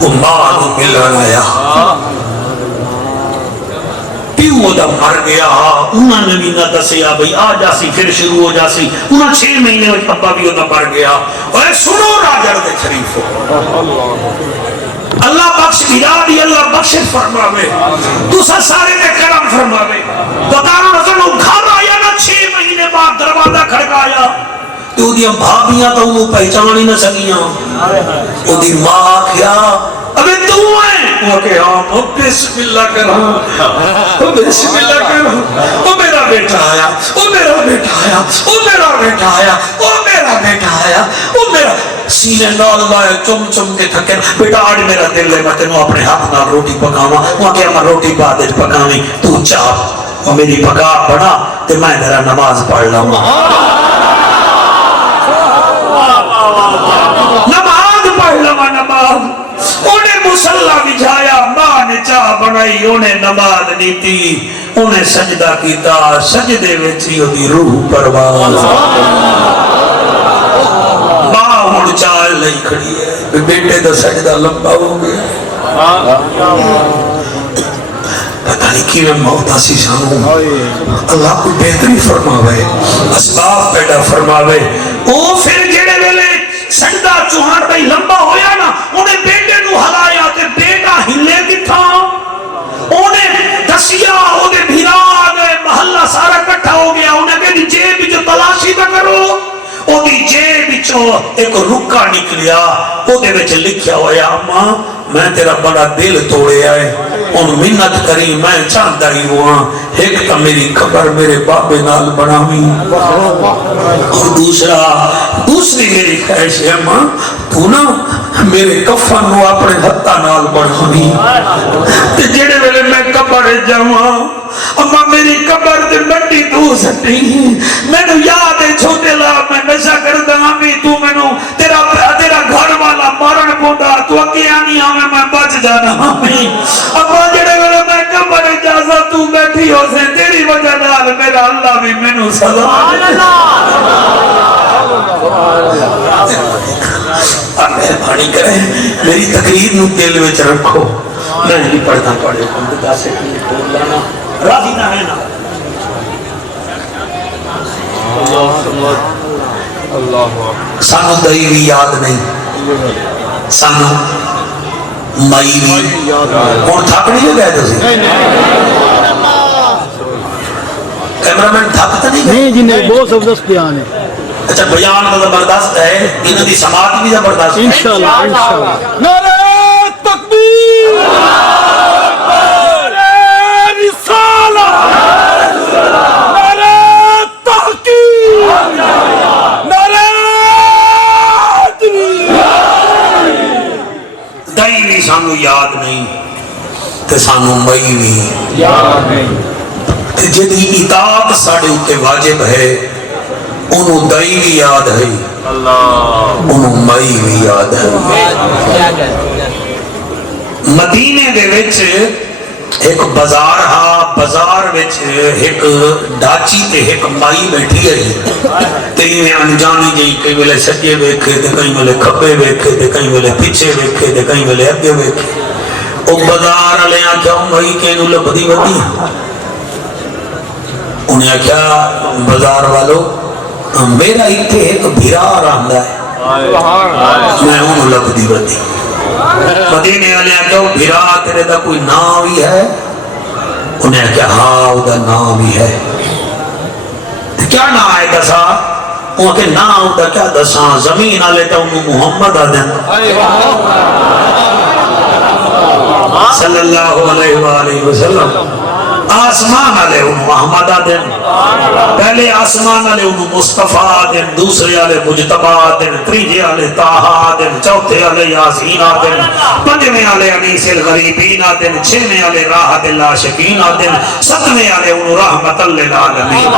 وہ ماں نو ملن آیا پیو دا مر گیا انہوں نے بھی نہ دسیا بھئی آ جاسی پھر شروع ہو جاسی انہوں 6 مہینے وچ ابا بھی وہ مر گیا اور سنو راجر دے شریف اللہ بخش بلادی اللہ بخش فرماوے دوسرا سارے دے کرم فرماوے بتانا نظر گھر آیا نا 6 مہینے بعد دروازہ کھڑکایا تو دی بھابیاں تو انہوں پہچان ہی نہ سکیاں او دی ماں کیا ابھی تو ہے وہ کہ ہاں بسم اللہ کرو بسم اللہ کرو وہ میرا بیٹا آیا وہ میرا بیٹا آیا وہ میرا بیٹا آیا وہ میرا بیٹا آیا وہ میرا سینے نال لائے چم چم کے تھکے بیٹا آج میرا دل لے میں تینوں اپنے ہاتھ نال روٹی پکاواں وہ کہ میں روٹی بعد وچ پکاویں تو چاہ اور میری پکا بنا تے میں ذرا نماز پڑھ لاواں نماز پڑھ لاواں نماز انہیں مسلح بجھایا ماں نے چاہ بنائی انہیں نماز نیتی انہیں سجدہ کیتا سجدے وچی دی روح پرواز ماں ہن چال لئی کھڑی ہے بیٹے دا سجدہ لمبا ہو گیا پتہ نہیں کی میں موت آسی سانوں اللہ کو بہتری فرماوے اسباب پیدا فرماوے او پھر جڑے ویلے سجدہ چوہان بھائی لمبا ہویا نا انہیں بیٹے نو ہلایا تے بیٹا ہلے کتھا انہیں دسیا انہیں بھیرا گئے محلہ سارا کٹھا ہو گیا انہیں کہا دی جیب جو تلاشی نہ کرو او دی جیب جو ایک رکا نکلیا او دے وچ لکھیا ہویا اماں میں تیرا بڑا دل توڑے آئے ان منت کری میں چاہتا ہی ہوا ایک تا میری قبر میرے بابے نال بناویں اور دوسری میری خواہش ہے ماں تو نا میرے کفن نو اپنے ہتھا نال بناویں تے جڑے ویلے میں قبر جاواں اما میری قبر تے مٹی تو سٹی میں نو یاد ہے چھوٹے لا میں نشہ کردا ہاں تو مینوں تیرا گھر والا مارن پوندا تو اگے آنی آویں میں بچ جانا ہاں اما جڑے ویلے میں قبر جاسا تو بیٹھی ہو سے تیری وجہ نال میرا اللہ بھی مینوں سزا مہربانی کرے میری تقریر نو دل وچ رکھو میں نہیں پڑھتا پڑھے خدا سے بول لانا راضی نہ ہے نا سانو دئی بھی یاد نہیں سانو مائی بھی اور تھک نہیں گئے تسی کیمرامین تھک تو نہیں گئے نہیں جی نہیں بہت زبردست بیان ہے اچھا بیان تو زبردست ہے انہوں دی سماعت بھی زبردست ہے انشاءاللہ انشاءاللہ نعرہ تکبیر نعرہ رسالت نعرہ تحقیق نعرہ دئی بھی سانو یاد نہیں تے سانو مئی بھی یاد نہیں تے جدی اطاعت ساڑے اتے واجب ہے انہوں دئی بھی یاد ہے انہوں مئی بھی یاد ہے مدینے دے وچ ایک بازار ہا بازار وچ ایک ڈاچی تے ایک مائی بیٹھی ہے تے میں انجانی جی کئی ویلے سجے ویکھے تے کئی ویلے کھبے ویکھے تے کئی ویلے پیچھے ویکھے تے کئی ویلے اگے ویکھے او بازار والے آکھیا مائی کینوں لبدی ودی انہیں آکھیا بازار والو میرا ایتھے ایک بھیرا رہندا ہے میں انہوں لبدی ودی مدینے والے آکھیا بھیرا تیرے دا کوئی نام بھی ہے انہیں آکھیا ہاں او دا نام بھی ہے کیا نام ہے دسا وہ کہ نام او دا کیا دسا زمین والے تے انہوں محمد آدن صلی اللہ علیہ وآلہ وسلم آسمان والے انہوں محمد آدن پہلے آسمان والے انہوں مصطفیٰ آدن دوسرے والے مجتبہ آدن تریجے والے طاہا آدن چوتھے والے یاسین آدن پنجویں والے انیس الغریبین آدن چھویں والے راحت اللہ شکین آدن ستویں والے انہوں رحمت للعالمین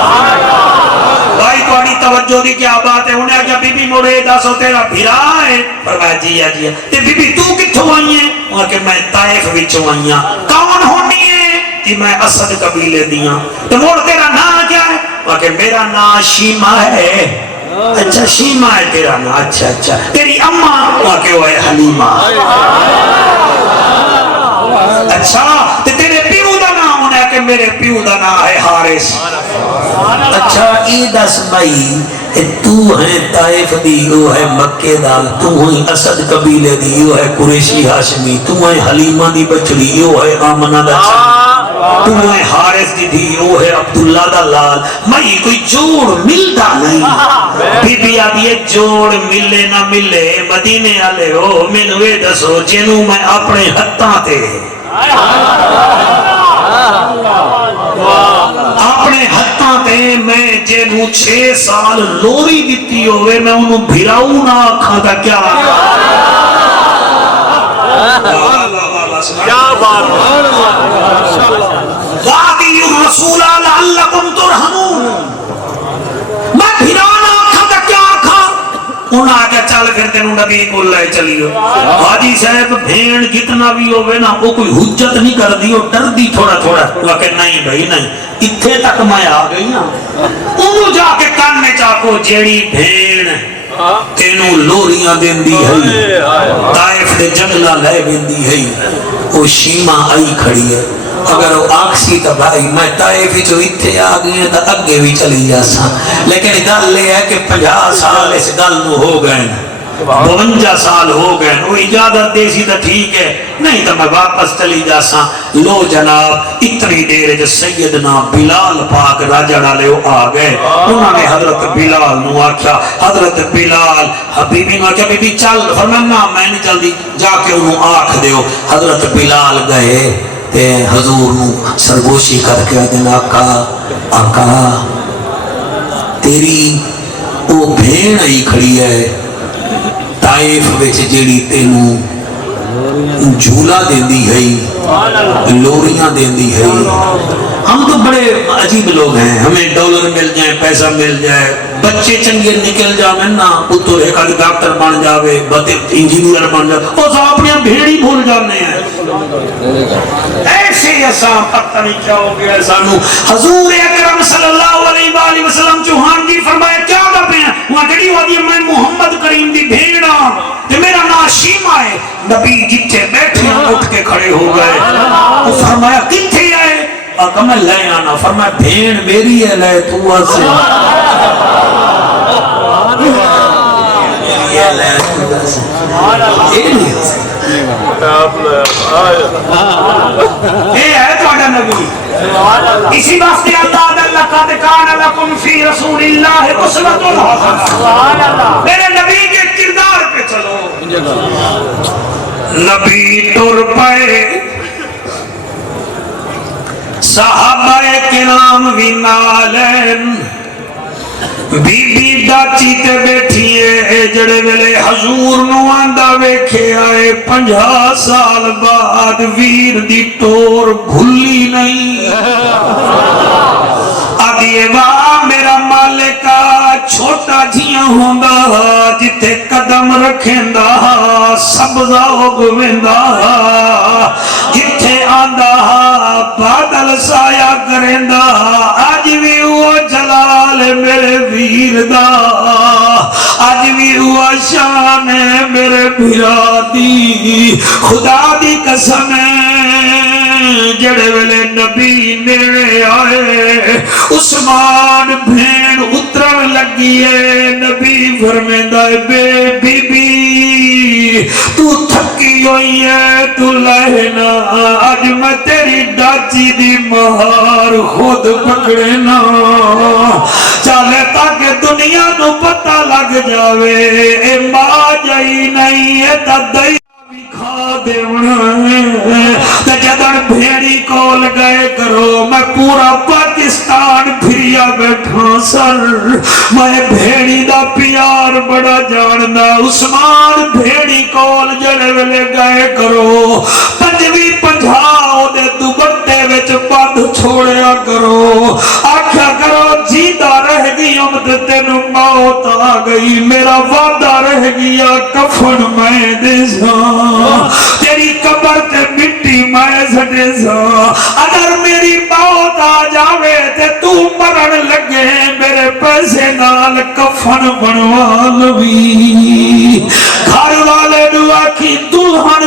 بھائی توڑی توجہ دی کیا بات ہے انہیں آگیا بی بی موڑے داسو تیرا بھیرا ہے فرمایا جی جی تے بی بی تو کتھوں آئی ہیں وہاں کہ میں طائف وچوں آئی ہاں کون ہونی ہے کہ میں اسد قبیلے دیاں تو موڑ تیرا نام کیا ہے وہاں کہ میرا نام شیمہ ہے اچھا شیمہ ہے تیرا نام اچھا اچھا تیری اماں وہاں کہ وہ ہے حلیمہ اچھا تے تیرے پیو دا نام ہونا ہے کہ میرے پیو دا نام ہے حارث. اچھا ای دس بھائی تو ہے طائف دی او ہے مکے دا تو ہے اسد قبیلے دی او ہے قریشی ہاشمی تو ہے حلیمہ دی بچڑی او ہے آمنہ دا چند تو ہے حارث دی دی او ہے عبداللہ دا لال. میں کوئی جوڑ ملتا نہیں بی بی آدھی جوڑ ملے نہ ملے مدینے آلے ہو منوے دسو جنوں میں اپنے ہتھاں تے اپنے ہتھاں تے میں جنوں 6 سال لوری دیتی ہوئے میں انہوں بھیراؤ نہ آکھاں دا کیا کیا بات وَعَدِيُّ الرَّسُولَ لَعَلَّكُمْ تُرْحَمُونَ. میں بھیرانا آکھا تھا کیا آکھا انہاں آگے چل پھر تینوں نبی کو لے چلیو. حاجی صاحب بھیڑ جتنا بھی ہوئے نا وہ کوئی حجت نہیں کر دی اور ڈر دی تھوڑا تھوڑا کہ نہیں بھائی نہیں اتھے تک میں آ گئی نا انہوں جا کے کاننے چاکو جیڑی بھیڑ تینوں لوریاں دین دی ہے طائف دے جنگلہ لے بین دی ہے وہ شیمہ آئی کھڑی ہے. اگر وہ آکسی تا بھائی میں طائف جو اتھے آگئی ہیں تا اگے بھی چلی جاسا لیکن گل لے ہے کہ 50 سال اس گل نو ہو گئے 52 سال ہو گئے وہ اجازت دیسی تا ٹھیک ہے نہیں تا میں واپس چلی جاسا. لو جناب اتنی دیر جو سیدنا بلال پاک راجہ ڈالے وہ آگئے انہوں نے حضرت بلال نو آکھا حضرت بلال حبیبی نو آکھا بی بی چل فرمانا میں نہیں چل دی جا کے انہوں آکھ دیو. حضرت بلال گئے تے حضور نو سرگوشی کر کے دن آقا آقا تیری او بھین آئی کھڑی ہے طائف وچ جیڑی تینوں جھولا دین دی ہے لوریاں دین دی ہے. ہم تو بڑے عجیب لوگ ہیں ہمیں ڈالر مل جائیں پیسہ مل جائے بچے چنگے نکل جاویں نا پتر ایک آدھ ڈاکٹر بن جاوے انجینئر بن جاوے وہ تو اپنی بھیڑی بھول جانے ہیں ایسے ایسا پتہ نہیں کیا ہو گیا سانو. حضور اکرم صلی اللہ علیہ وآلہ وسلم چوہان جی فرمایا کیا کر پہ ہیں وہاں کڑی ہوا دی میں محمد کریم دی بھیڑا تے میرا نام شیمہ ہے. نبی جتھے بیٹھے ہیں اٹھ کے کھڑے ہو گئے وہ فرمایا کتھے آئے آقا میں لے آنا فرمایا بھیڑ میری ہے لے تو آسے یہ لے تو آسے یہ نہیں آسے اے ہے تو آڈا نبی اسی واسطے اللہ لَقَدْ كَانَ لَكُمْ فِي رَسُولِ اللَّهِ أُسْوَةٌ حَسَنَةٌ. میرے نبی کے کردار پہ چلو نبی ٹر پائے صحابہ کرام بھی نالین بی بی ڈاچی تے بیٹھیے جڑے ویلے حضور نو آندہ ویکھے آئے 50 سال بعد ویر دی ٹور بھولی نہیں آدھیے واہ میرا مالکہ چھوٹا جیاں ہوندہ جتے قدم رکھیندہ سبزہ اگویندہ جتے آندہ بادل سایہ کریندہ آج بھی وہ جلال میرے ویر دا آج بھی وہ شان میرے بھرادی خدا دی قسم جڑے ویلے نبی نیڑے آئے عثمان بھین اترن لگی ہے نبی فرمیندہ بے بی بی تو تھکی ہوئی ہے تو لہنا آج میں تیری ڈاچی دی مہار خود پکڑے نا چالے تاکہ دنیا نو پتہ لگ جاوے اے ماں جائی نہیں ہے تا دائی کھا دیونا تے جدن بھیڑی کول گئے کرو میں پورا پاکستان پھریا بیٹھا سر میں بھیڑی دا پیار بڑا جاننا عثمان بھیڑی کول جڑے ویلے گئے کرو 50 دے دوبٹے وچ بند چھوڑیا کرو آکھا کرو جیدہ رہ گئی امد تینو موت آ گئی میرا وعدہ رہ گیا کفن میں دے تیری قبر تے مٹی میں سٹے سا اگر میری موت آ جاوے تے تو مرن لگے میرے پیسے نال کفن بنوا لوی گھر والے دعا کی دلہن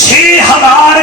6000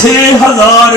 6000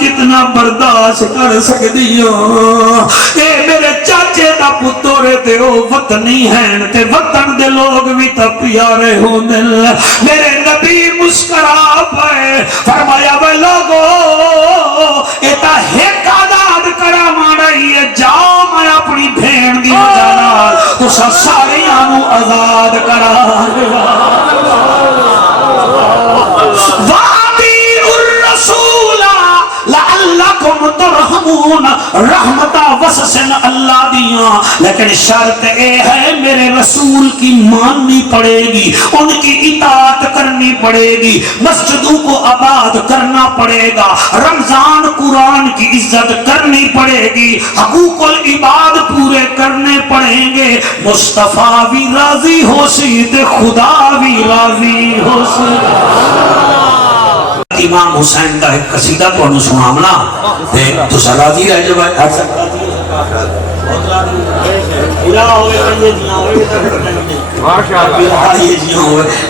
جتنا برداشت کر سکتی ہوں اے میرے چاچے دا پتر تے او وطنی ہیں تے وطن دے لوگ بھی تا پیارے ہوں دل میرے نبی مسکرا پائے فرمایا وے لوگو اے تا ایک آزاد کرا مانائی ہے جاؤ میں اپنی بھین دی وجہ تو سارے آنو آزاد کرا وَأَطِيعُوا الرَّسُولَ لَعَلَّكُمْ تُرْحَمُونَ رحمتہ وسسن اللہ دیاں لیکن شرط اے ہے میرے رسول کی ماننی پڑے گی ان کی اطاعت کرنی پڑے گی مسجدوں کو آباد کرنا پڑے گا رمضان قرآن کی عزت کرنی پڑے گی حقوق العباد پورے کرنے پڑیں گے مصطفیٰ بھی راضی ہو سی تے خدا بھی راضی ہو سی امام حسین کا ایک قصیدہ کو انہوں سنامنا تو راضی رہ جو ہر سکتا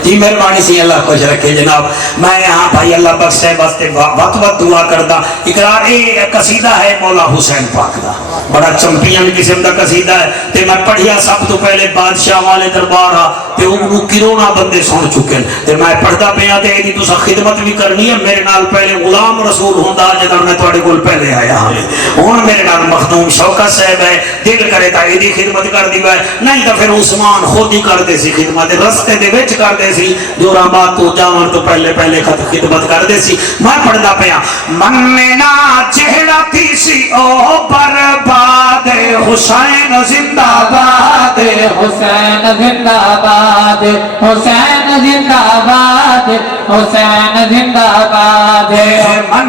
جی مہربانی سی اللہ خوش رکھے جناب میں یہاں بھائی اللہ بخش ہے واسطے وقت وقت دعا کردا اقرار قصیدہ ہے مولا حسین پاک دا بڑا چمپئن قسم دا قصیدہ ہے تے میں پڑھیا سب تو پہلے بادشاہ والے دربار آ تے انہوں کرونا بندے سن چکے تے میں پڑھدا پیا تے ایدی تسا خدمت بھی کرنی ہے میرے نال پہلے غلام رسول ہوندا جدوں میں تواڈے کول پہلے آیا ہاں ہن میرے نال مخدوم شوکت صاحب ہے دل کرے تا ایدی خدمت کر دی نہیں تو پھر عثمان خود ہی کرتے سی خدمت رستے دے وچ کرتے سی جوراباد تو جاون تو پہلے خدمت کرتے سی میں پڑھدا پیا مننا چہرہ تھی سی او برباد حسین زندہ باد حسین زندہ باد حسین زندہ باد حسین زندہ باد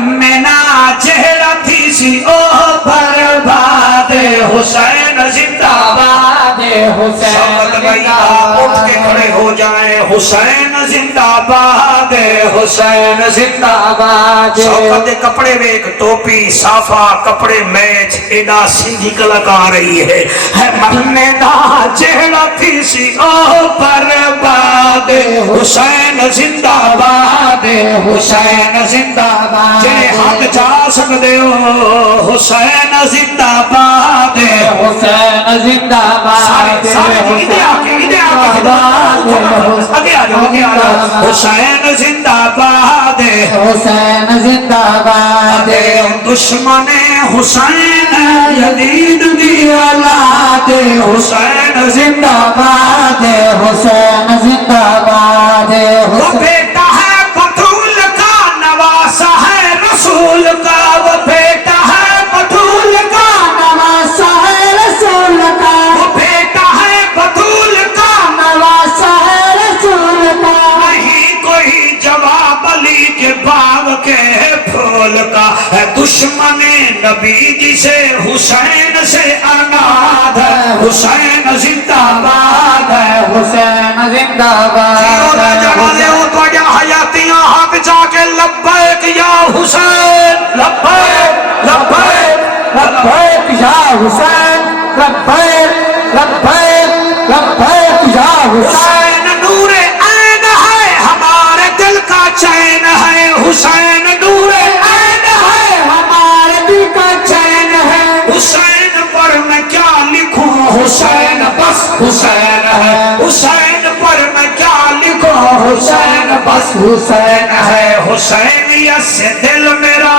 مننا چہرہ تھی سی او برباد حسین زندہ باد حسین زندہ اٹھ کے کھڑے ہو جائیں حسین زندہ باد حسین زندہ باد شوکت دے کپڑے ویک ٹوپی صافہ کپڑے میچ ایڈا سنگھی کلک آ رہی ہے مرنے دا چہرہ تھی سی او برباد حسین زندہ باد حسین زندہ باد جے حق جا سکتے ہو حسین زندہ باد حسین زندہ باد حسین زندہ باد حسین زندہ باد دشمن حسین یزید دی اولاد حسین زندہ باد حسین زندہ باد وہ بیٹا ہے بطول کا نواسا ہے رسول کا وہ بیٹا ہے بطول کا نواسا ہے رسول کا وہ بیٹا ہے بطول کا نواسا ہے رسول کا نہیں کوئی جواب علی کے باغ کے پھول کا ہے دشمن نبی جسے حسین سے اناد ہے حسین زندہ باد ہے حسین زندہ باد حیاتیاں حق جا کے لبیک یا حسین لبیک لبیک لبیک یا حسین لبیک لبیک لبیک یا حسین حسین نور عین ہے ہمارے دل کا چین ہے حسین نور عین ہے ہمارے دل کا چین ہے حسین پر میں کیا لکھوں حسین بس حسین ہے حسین پر میں کیا لکھوں حسین بس حسین ہے حسینیت سے دل میرا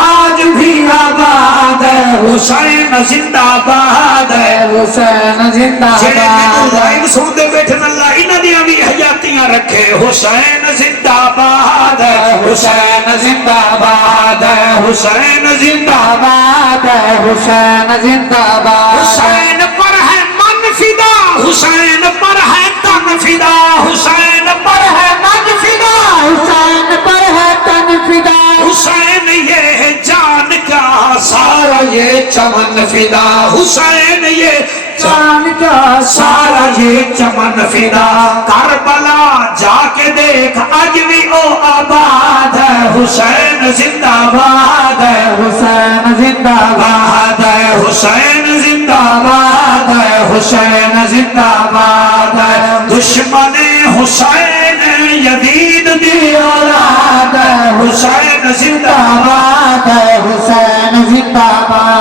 آج بھی آباد ہے حسین زندہ باد ہے حسین زندہ جڑے میں باد لائن سنتے بیٹھے اللہ انہاں دیاں بھی حیاتیاں رکھے حسین زندہ باد ہے حسین زندہ باد ہے حسین زندہ باد حسین زندہ باد حسین پر ہے من فدا حسین پر ہے تن فدا حسین پر ہے من فدا حسین پر ہے تن فدا حسین یہ جان کا سارا یہ چمن فدا حسین یہ جان کا سارا یہ چمن فدا کربلا جا کے دیکھ اج بھی او آباد ہے حسین زندہ باد ہے حسین زندہ باد باد ہے حسین زندہ باد ہے حسین زندہ باد ہے دشمن حسین یزید دی اولاد ہے حسین زندہ باد ہے حسین زندہ باد